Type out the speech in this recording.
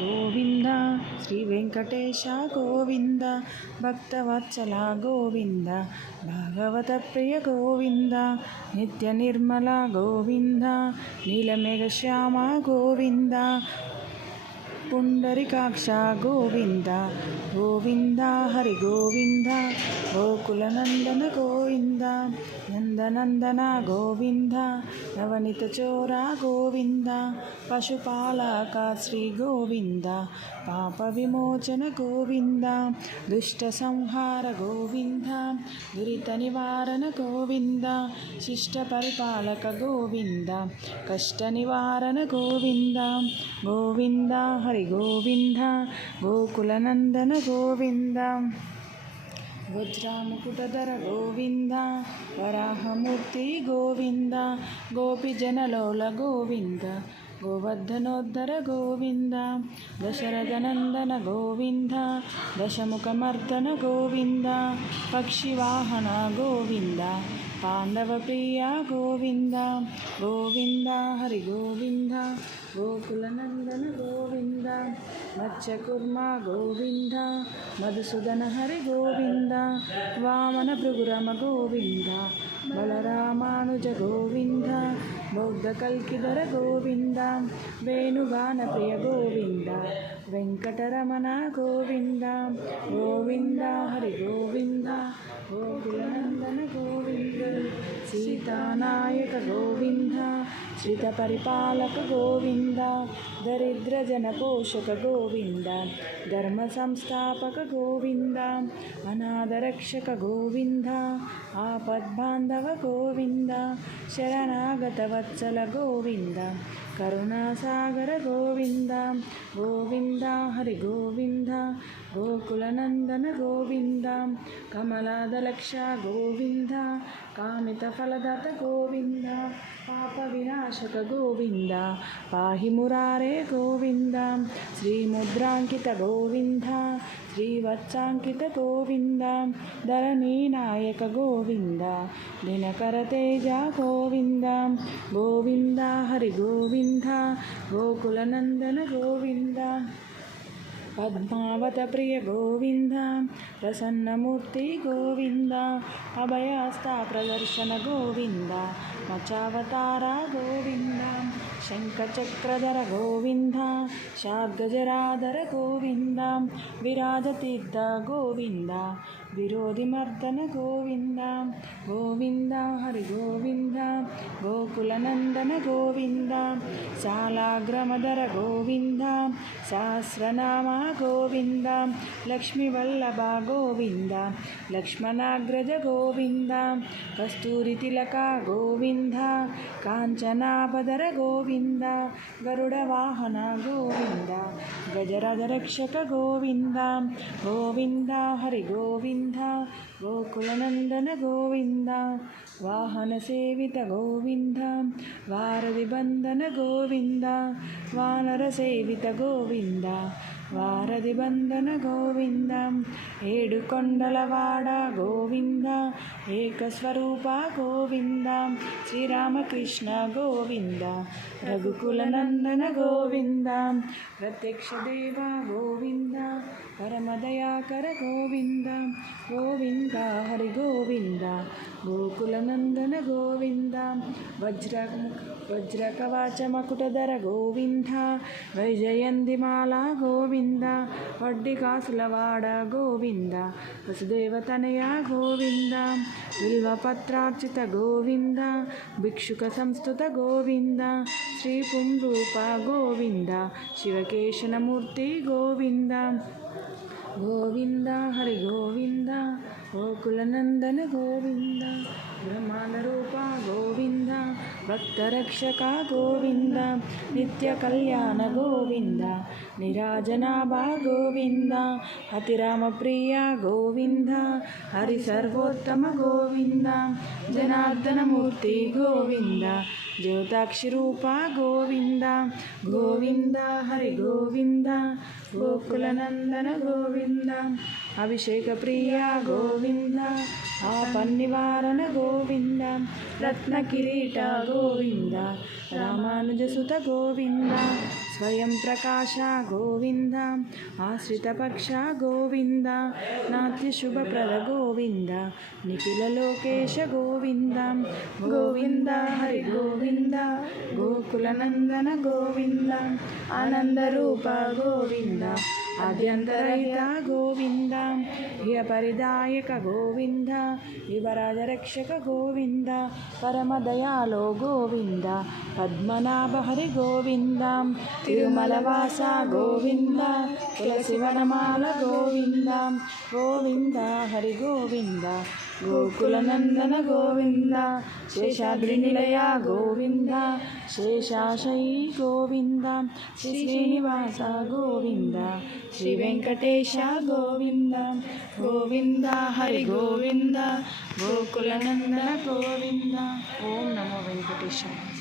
గోవింద శ్రీ వెంకటేశ గోవింద భక్తవత్సల గోవింద భాగవత ప్రియ గోవింద నిత్య నిర్మల గోవింద నీలమేఘ శ్యామ గోవింద పుండరికాక్ష గోవింద గోవింద హరి గోవింద గోకులనందన గోవింద నందనందన గోవింద నవనిత చోర గోవింద పశుపాలక శ్రీ గోవింద పాప విమోచన గోవింద దుష్ట సంహార గోవింద దురిత నివారణ గోవింద శిష్ట పరిపాలక గోవింద కష్ట నివారణ గోవింద గోవింద హరి గోవింద గోకులనందన గోవింద వజ్రాముకుటధర గోవింద వరాహమూర్తి గోవింద గోపిజనలోల గోవింద గోవర్ధనోద్ధర గోవింద దశరథనందన గోవింద దశముఖమర్దన గోవింద పక్షివాహన గోవింద పాండవ ప్రియ గోవింద గోవింద హరి గోవింద గోకులనందన గోవింద మత్స్యకుర్మ గోవింద మధుసూదన హరి గోవింద వామన భృగురమ గోవింద బలరామానుజ గోవింద బౌద్ధ కల్కిధర గోవింద వేణుగాన ప్రియ గోవింద వెంకటరమణ గోవింద గోవింద హరి గోవింద గోకులనందన గోవింద సీతానాయక గోవింద శ్రిత పరిపాలక గోవింద దరిద్ర జన పోషక గోవింద ధర్మ సంస్థాపక గోవింద అనాథరక్షక గోవింద ఆపద్బాంధవ గోవింద శరణాగత వత్సల గోవింద కరుణాసాగర గోవింద గోవింద హరి గోవింద గోకులనందన గోవింద కమలాదలక్ష గోవింద కామిత ఫలదత గోవింద పాప వినాశక గోవింద పాహి మురారే గోవింద శ్రీముద్రాంకిత గోవింద శ్రీవత్సాంకిత గోవింద ధరణీ నాయక గోవింద దినకర తేజ గోవింద గోవింద హరి గోవింద గోకులనందన గోవింద పద్మావత ప్రియ గోవింద ప్రసన్నమూర్తి గోవింద అభయాస్త ప్రదర్శన గోవింద మచావతార గోవింద శంఖచక్రధర గోవింద శార్గజరాధర గోవింద విరాజతీర్థ గోవింద విరోధిమర్దన గోవింద గోవింద హరి గోవింద గోకులనందన గోవింద శాలాగ్రమధర గోవింద సహస్రనామ గోవింద లక్ష్మీవల్లభ గోవింద లక్ష్మణాగ్రజ గోవింద కస్తూరి తిలక గోవింద కాంచనాభధర గోవింద గరుడ వాహన గోవింద గజరథ రక్షక గోవింద గోవింద హరి గోవింద గోకులనందన గోవింద వాహన సేవిత గోవింద వారధి బంధన గోవింద వానర సేవిత గోవింద వారధి బంధన గోవింద ఏడు కొండలవాడ గోవింద ఏకస్వరూప గోవింద శ్రీరామకృష్ణ గోవింద రఘుకులనందన గోవింద ప్రత్యక్ష దేవ గోవింద పరమదయాకర గోవింద గోవింద హరి గోవింద గోకులనందన గోవింద వజ్రకవచ మకుటధర గోవింద వైజయంతిమాల గోవింద వడ్డి కాసులవాడ గోవింద వసుదేవతనయ గోవింద బిల్వపత్రార్చిత గోవింద భిక్షుక సంస్థుత గోవింద శ్రీ పుంరూప గోవింద శివకేశనమూర్తి గోవింద గోవింద హరి గోవింద గోకులనందన గోవింద బ్రహ్మాండ రూప గోవింద భక్తరక్షక గోవింద నిత్య కళ్యాణ గోవింద నిరాజనాభ గోవింద అతిరామ ప్రియ గోవింద హరి సర్వోత్తమ గోవింద జనార్దనమూర్తి గోవింద జ్యోతాక్షి రూప గోవింద గోవింద హరి గోవింద గోకులనందన గోవింద అభిషేక ప్రియ గోవింద ఆపన్నివారణ గోవింద రత్న కిరీట గోవింద రామానుజసుత గోవింద స్వయం ప్రకాశ గోవింద ఆశ్రితపక్ష గోవింద నాట్యశుభప్రద గోవింద నిఖిల లోకేశ గోవింద గోవింద హరి గోవింద గోకులనందన గోవింద ఆనందరూప గోవింద ఆద్యంతరహిత గోవింద హియ పరిదాయక గోవింద యువరాజరక్షక గోవింద పరమదయాలో గోవింద పద్మనాభ హరి గోవింద తిరుమలవాస గోవింద తులసివనమాల గోవింద గోవింద హరి గోవింద గోకులనందన గోవింద శేషాద్రి నిలయ గోవింద శేషాశయీ గోవింద శ్రీ శ్రీనివాస గోవింద శ్రీ వెంకటేశ గోవింద గోవింద హరి గోవింద గోకులనందన గోవింద. ఓం నమో వెంకటేశాయ.